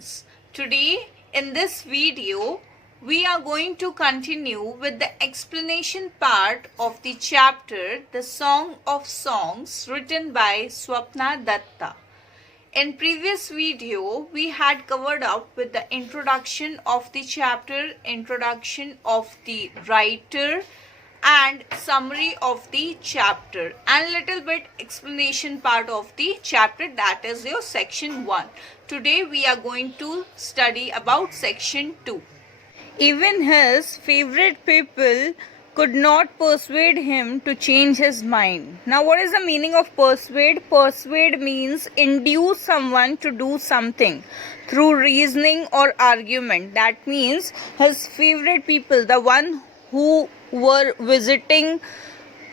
students, today in this video we are going to continue with the explanation part of the chapter The Song of Songs written by Swapna Dutta. In previous video we had covered up with the introduction of the chapter, introduction of the writer and summary of the chapter and little bit explanation part of the chapter, that is your section 1. Today we are going to study about section 2. Even his favorite people could not persuade him to change his mind. Now what is the meaning of persuade? Persuade means induce someone to do something through reasoning or argument. That means his favorite people, the one who were visiting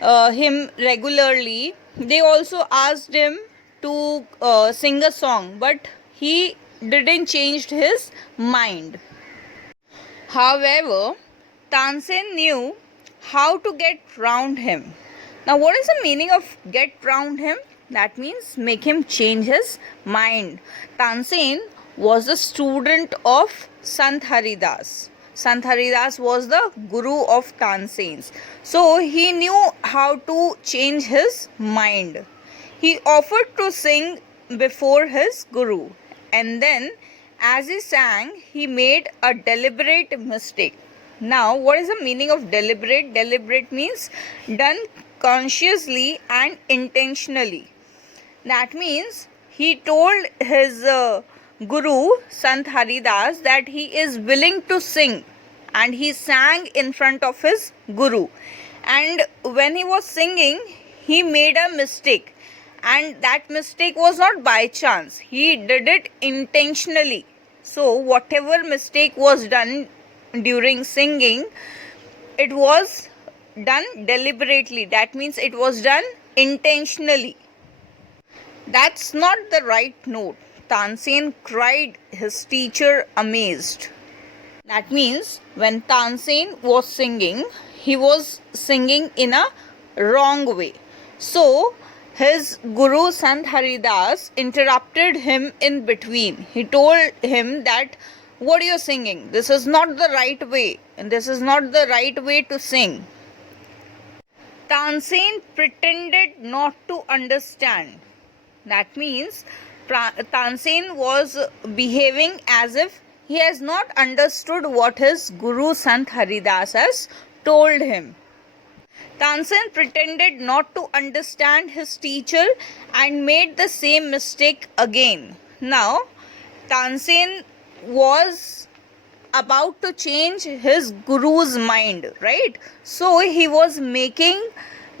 him regularly, they also asked him to sing a song, but he didn't change his mind. However, Tansen knew how to get round him. Now what is the meaning of get round him? That means make him change his mind. Tansen was a student of Sant Haridas. Sant Haridas was the guru of Tansen's. So he knew how to change his mind. He offered to sing before his guru, and then as he sang, he made a deliberate mistake. Now, what is the meaning of deliberate? Deliberate means done consciously and intentionally. That means he told his Guru Sant Haridas that he is willing to sing, and he sang in front of his Guru. And when he was singing, he made a mistake, and that mistake was not by chance. He did it intentionally. So whatever mistake was done during singing, it was done deliberately. That means it was done intentionally. That's not the right note. Tansen cried, his teacher amazed. That means when Tansen was singing, he was singing in a wrong way. So his Guru Sant Haridas interrupted him in between. He told him that what you're singing, this is not the right way, and this is not the right way to sing. Tansen pretended not to understand. That means Tansen was behaving as if he has not understood what his Guru Sant Haridas has told him. Tansen pretended not to understand his teacher and made the same mistake again. Now, Tansen was about to change his Guru's mind, right? So, he was making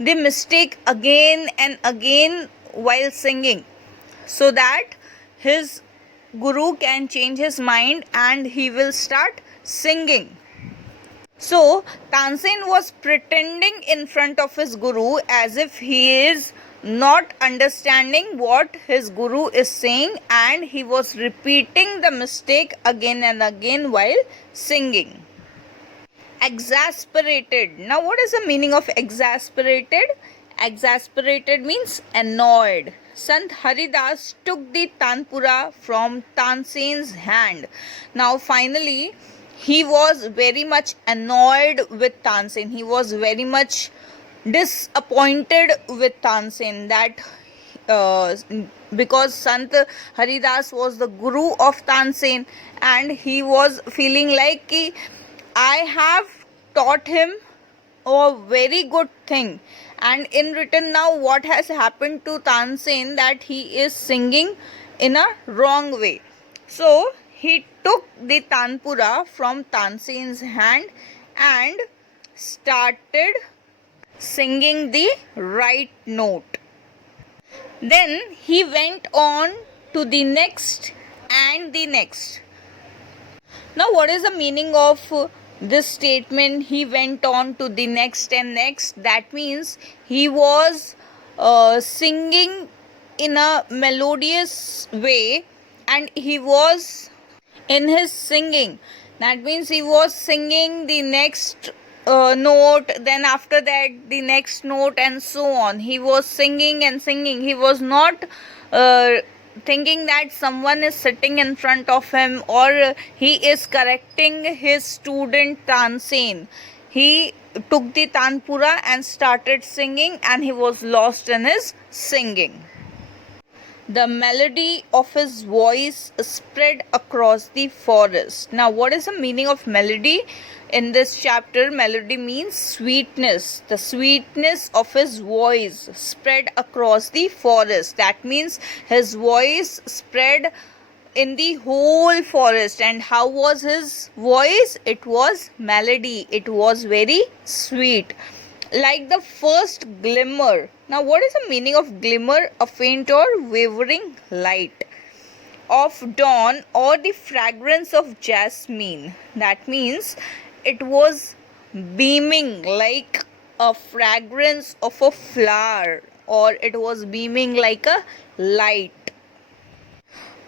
the mistake again and again while singing, so that his Guru can change his mind and he will start singing. So Tansen was pretending in front of his Guru as if he is not understanding what his Guru is saying, and he was repeating the mistake again and again while singing. Exasperated. Now what is the meaning of exasperated? Exasperated means annoyed. Sant Haridas took the tanpura from Tansen's hand. Now finally he was very much annoyed with Tansen. He was very much disappointed with Tansen, that because Sant Haridas was the Guru of Tansen, and he was feeling like I have taught him a very good thing, and in return now what has happened to Tansen, that he is singing in a wrong way. So he took the tanpura from Tansen's hand and started singing the right note. Then he went on to the next and the next. Now what is the meaning of this statement? He went on to the next and next. That means he was singing in a melodious way, and he was in his singing. That means he was singing the next note, then after that the next note, and so on. He was singing and singing. He was not thinking that someone is sitting in front of him, or he is correcting his student Tansen. He took the tanpura and started singing, and he was lost in his singing. The melody of his voice spread across the forest. Now, what is the meaning of melody? In this chapter, melody means sweetness. The sweetness of his voice spread across the forest. That means his voice spread in the whole forest. And how was his voice? It was melody. It was very sweet, like the first glimmer. Now, what is the meaning of glimmer? A faint or wavering light of dawn, or the fragrance of jasmine. That means it was beaming like a fragrance of a flower, or it was beaming like a light.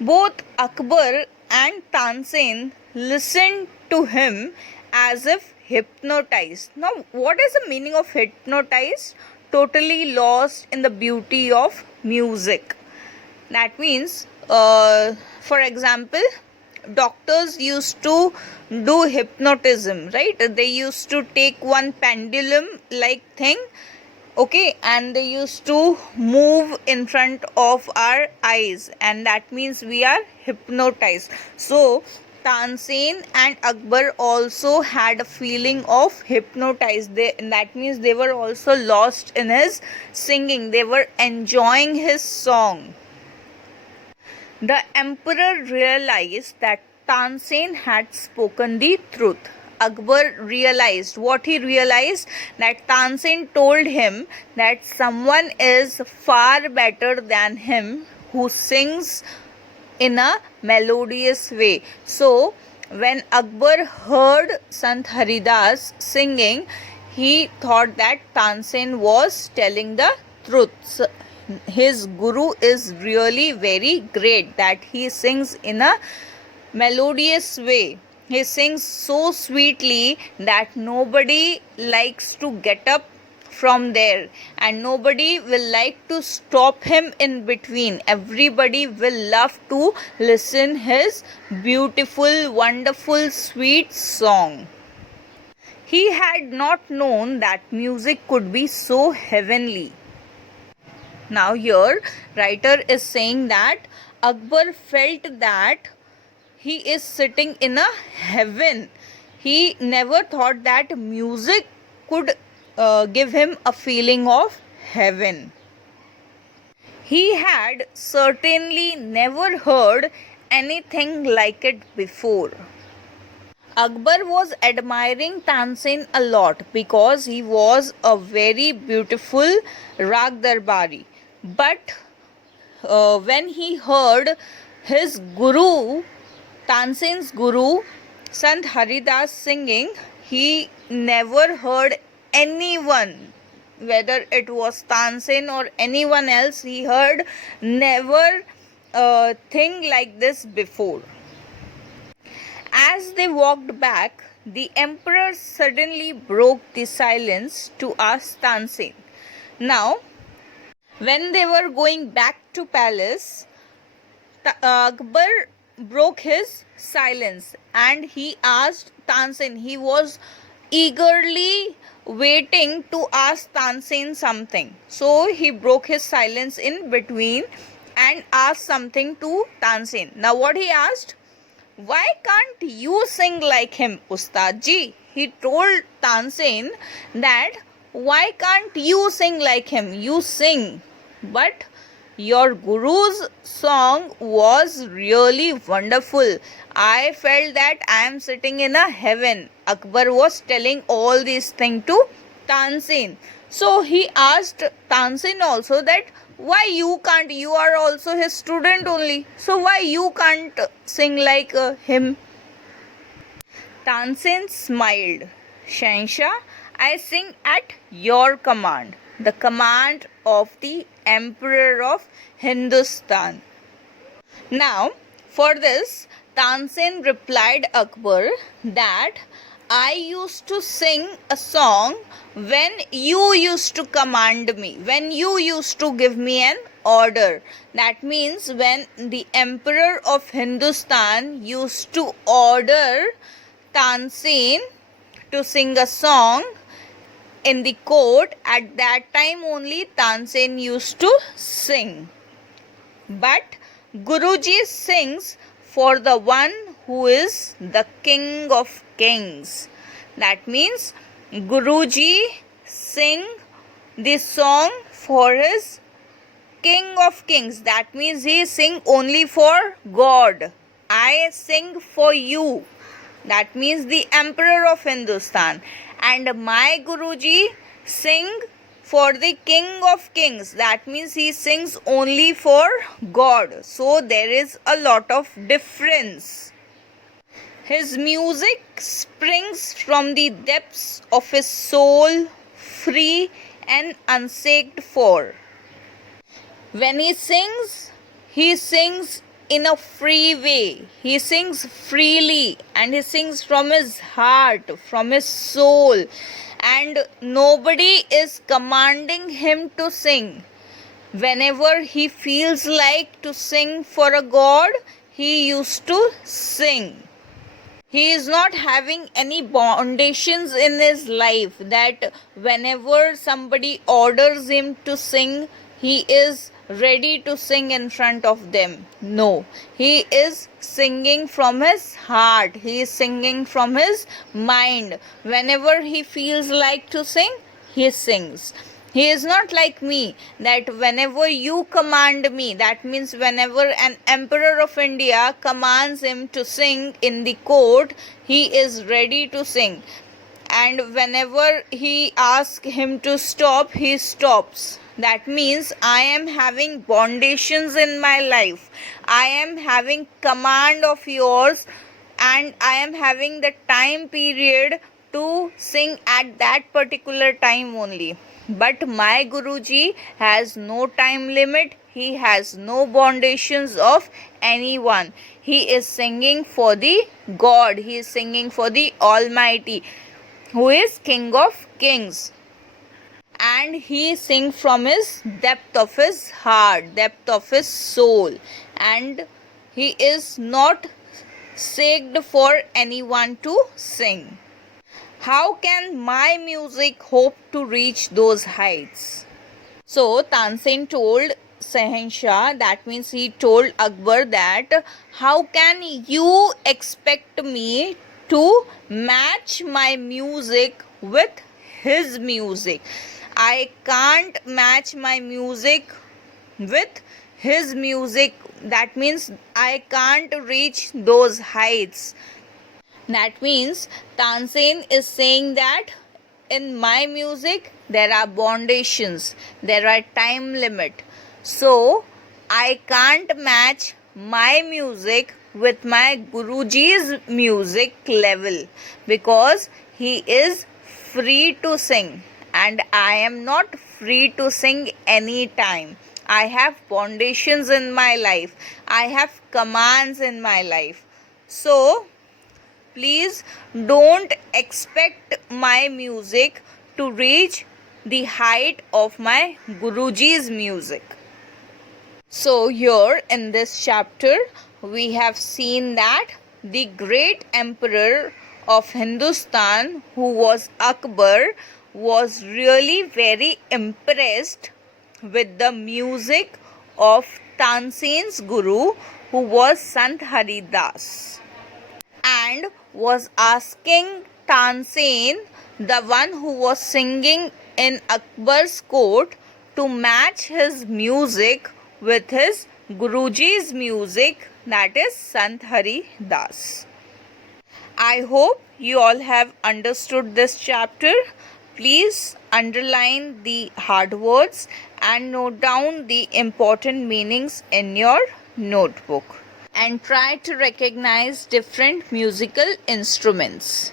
Both Akbar and Tansen listened to him as if hypnotized. Now, what is the meaning of hypnotized? Totally lost in the beauty of music. That means, for example, doctors used to do hypnotism, right? They used to take one pendulum like thing, okay, and they used to move in front of our eyes, and that means we are hypnotized. So Tansen and Akbar also had a feeling of hypnotized. That means they were also lost in his singing. They were enjoying his song. The emperor realized that Tansen had spoken the truth. Akbar realized. What he realized? That Tansen told him that someone is far better than him who sings in a melodious way. So when Akbar heard Sant Haridas singing, he thought that Tansen was telling the truth. So his guru is really very great, that he sings in a melodious way. He sings so sweetly that nobody likes to get up from there, and nobody will like to stop him in between. Everybody will love to listen his beautiful, wonderful, sweet song. He had not known that music could be so heavenly. Now here writer is saying that Akbar felt that he is sitting in a heaven. He never thought that music could give him a feeling of heaven. He had certainly never heard anything like it before. Akbar was admiring Tansen a lot because he was a very beautiful Rag Darbari. But when he heard his guru, Tansen's guru, Sant Haridas singing, he never heard anyone, whether it was Tansen or anyone else, he heard never thing like this before. As they walked back, the emperor suddenly broke the silence to ask Tansen. Now, when they were going back to palace, Akbar broke his silence and he asked Tansen. He was eagerly waiting to ask Tansen something. So he broke his silence in between and asked something to Tansen. Now what he asked? Why can't you sing like him, Ustad ji? He told Tansen that why can't you sing like him? You sing, but your guru's song was really wonderful. I felt that I am sitting in a heaven. Akbar was telling all these things to Tansen. So he asked Tansen also that why you can't, you are also his student only. So why you can't sing like him? Tansen smiled. Shansha, I sing at your command, the command of the Emperor of Hindustan. Now, for this, Tansen replied Akbar that I used to sing a song when you used to command me, when you used to give me an order. That means when the emperor of Hindustan used to order Tansen to sing a song in the court, at that time only Tansen used to sing. But Guruji sings for the one who is the king of kings. That means Guruji sing this song for his king of kings. That means he sing only for God. I sing for you. That means the emperor of Hindustan. And my Guruji sing for the king of kings. That means he sings only for God. So there is a lot of difference. His music springs from the depths of his soul, free and unsaked for. When he sings in a free way. He sings freely and he sings from his heart, from his soul. And nobody is commanding him to sing. Whenever he feels like to sing for a God, he used to sing. He is not having any foundations in his life that whenever somebody orders him to sing, he is ready to sing in front of them. No, he is singing from his heart. He is singing from his mind. Whenever he feels like to sing, he sings. He is not like me that whenever you command me, that means whenever an emperor of India commands him to sing in the court, he is ready to sing. And whenever he asks him to stop, he stops. That means I am having foundations in my life. I am having command of yours and I am having the time period to sing at that particular time only. But my Guruji has no time limit. He has no foundations of anyone. He is singing for the God. He is singing for the Almighty, who is King of Kings. And he sings from his depth of his heart, depth of his soul. And he is not saked for anyone to sing. How can my music hope to reach those heights? So Tansen told Sahenshah, that means he told Akbar, that how can you expect me to match my music with his music? I can't match my music with his music. That means I can't reach those heights. That means Tansen is saying that in my music there are foundations, there are time limit. So I can't match my music with my Guruji's music level, because he is free to sing and I am not free to sing anytime. I have foundations in my life. I have commands in my life. So please don't expect my music to reach the height of my Guruji's music. So here in this chapter we have seen that the great emperor of Hindustan, who was Akbar, was really very impressed with the music of Tansen's guru, who was Sant Haridas, and was asking Tansen, the one who was singing in Akbar's court, to match his music with his Guruji's music, that is Sant Haridas. I hope you all have understood this chapter. Please underline the hard words and note down the important meanings in your notebook. And try to recognize different musical instruments.